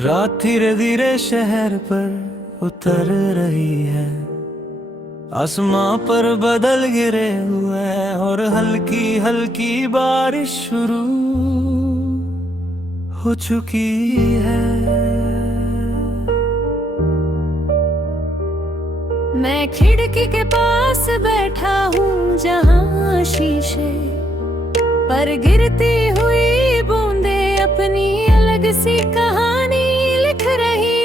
रात धीरे धीरे शहर पर उतर रही है, आसमां पर बादल गिरे हुए और हल्की हल्की बारिश शुरू हो चुकी है। मैं खिड़की के पास बैठा हूँ जहाँ शीशे पर गिरती हुई बूंदे अपनी अलग सी कहानी लिख रही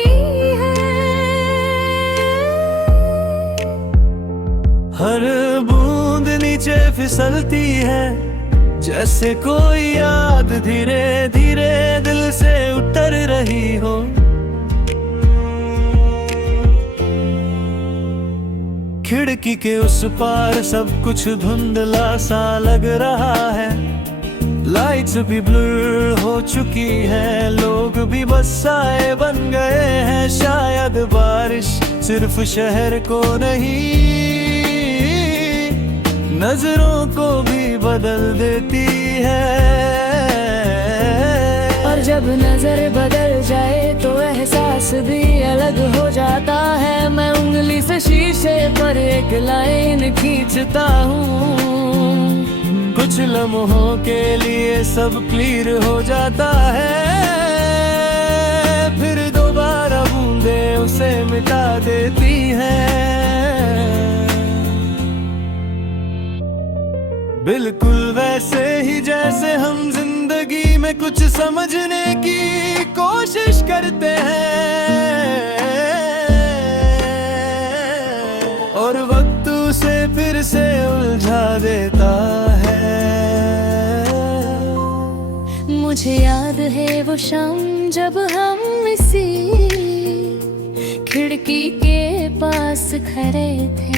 है। हर बूंद नीचे फिसलती है, जैसे कोई याद धीरे धीरे दिल से उतर रही हो। खिड़की के उस पार सब कुछ धुंधला सा लग रहा है, लाइट्स भी ब्लर हो चुकी है, लोग भी बसाए बन गए हैं। शायद बारिश सिर्फ शहर को नहीं, नजरों को भी बदल देती है। और जब नजर बदल जाए तो एहसास भी अलग हो जाता है। मैं उंगली से शीशे पर एक लाइन खींचता हूँ, कुछ लम्हों के लिए सब क्लियर हो जाता है, फिर दोबारा बूंदे उसे मिटा देती हैं। बिल्कुल वैसे ही जैसे हम जिंदगी में कुछ समझने की कोशिश करते हैं और वक्त उसे फिर से उलझा देता है। मुझे याद है वो शाम जब हम इसी खिड़की के पास खड़े थे।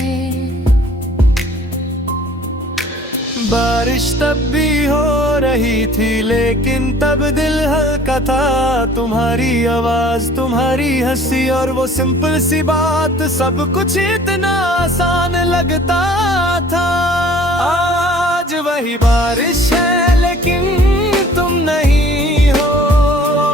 बारिश तब भी हो रही थी, लेकिन तब दिल हल्का था। तुम्हारी आवाज, तुम्हारी हंसी और वो सिंपल सी बात, सब कुछ इतना आसान लगता था। आज वही बारिश है लेकिन तुम नहीं हो,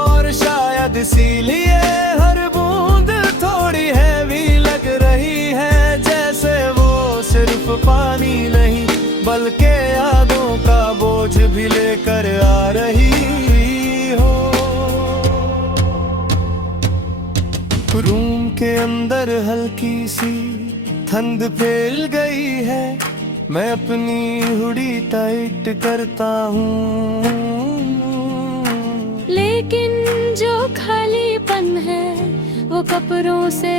और शायद इसीलिए हर बूंद थोड़ी हैवी लग रही है, जैसे वो सिर्फ पानी नहीं बल्कि यादों का बोझ भी लेकर आ रही हो। रूम के अंदर हल्की सी ठंड फैल गई है, मैं अपनी हुडी टाइट करता हूँ, लेकिन जो खालीपन है वो कपड़ों से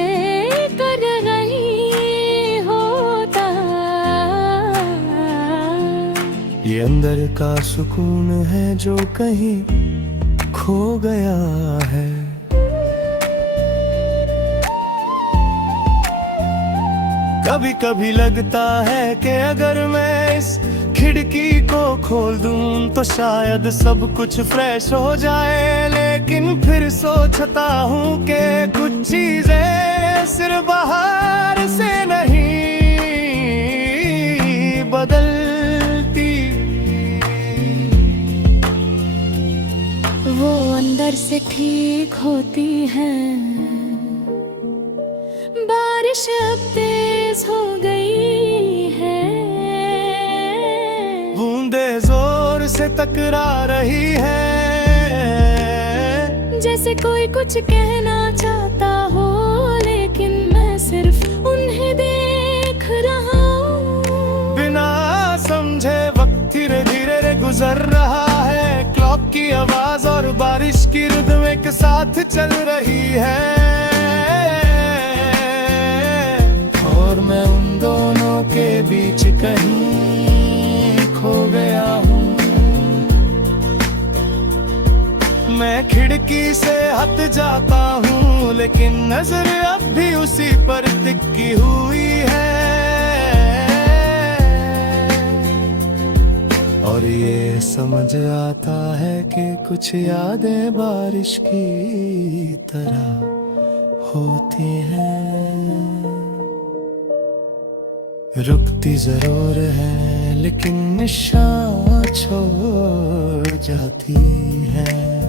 कर नहीं होता। ये अंदर का सुकून है जो कहीं खो गया है। कभी कभी लगता है कि अगर मैं इस खिड़की को खोल दूं तो शायद सब कुछ फ्रेश हो जाए, लेकिन फिर सोचता हूँ कि कुछ चीजें सिर्फ बाहर से नहीं बदलती, वो अंदर से ठीक होती हैं। बारिश अब तेज हो गई है, बूंदे जोर से टकरा रही है, जैसे कोई कुछ कहना चाहता हो, लेकिन मैं सिर्फ उन्हें देख रहा हूँ। बिना समझे वक्त धीरे धीरे गुजर रहा है, क्लॉक की आवाज और बारिश की रिदम एक साथ चल रही है, और मैं उन दोनों के बीच कहीं खो गया हूँ। मैं खिड़की से हट जाता हूँ, लेकिन नजर अब भी उसी पर टिकी हुई है, और ये समझ आता है कि कुछ यादें बारिश की तरह होती हैं, रुकती जरूर है लेकिन निशान छोड़ जाती है।